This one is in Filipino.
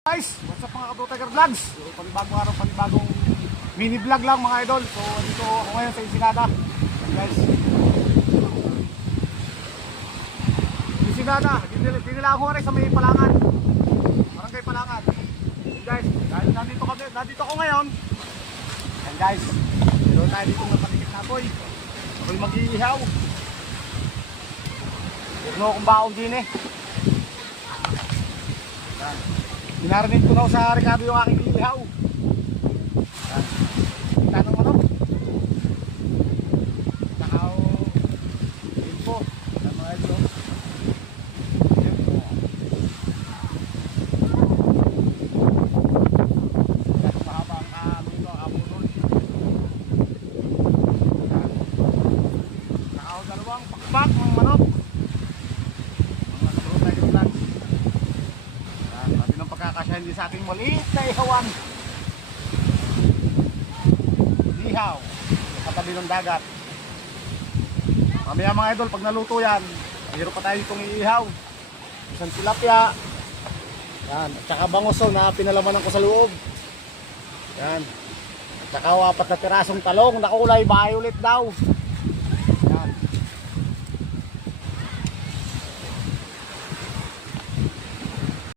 Guys, what's up mga Kabro Tiger Vlogs? So, panibagong araw, panibagong mini vlog lang mga idol. So, dito ako ngayon sa Ensenada. Guys, Ensenada, dinila ako rin sa may Palangan, Barangay Palangan. Guys, dahil nandito ako ngayon. And guys, meron tayo dito ng panikit na apoy. Ako'y mag-iihaw. Huwag mo akong baong din eh. Yan. Pinarinig ko daw sa Ricardo yung aking ihaw. Tanong ano? Nakaw info. Yan mga ito. Yan mahaba ang kamino, ang abunol. Nakaw dalawang pakpak ng manok. Mga Kabro Tiger Vlogs. Sabi ng pagkakasya hindi sa ating maliit na ihawan. Ihaw sa katabi ng dagat. Mamaya mga idol, pag naluto yan, mayroon pa tayo itong iihaw. Isang tilapia. Yan. At saka bangoso na pinalamanan ko sa loob. Yan. At saka 4 na pirasong talong na kulay violet daw.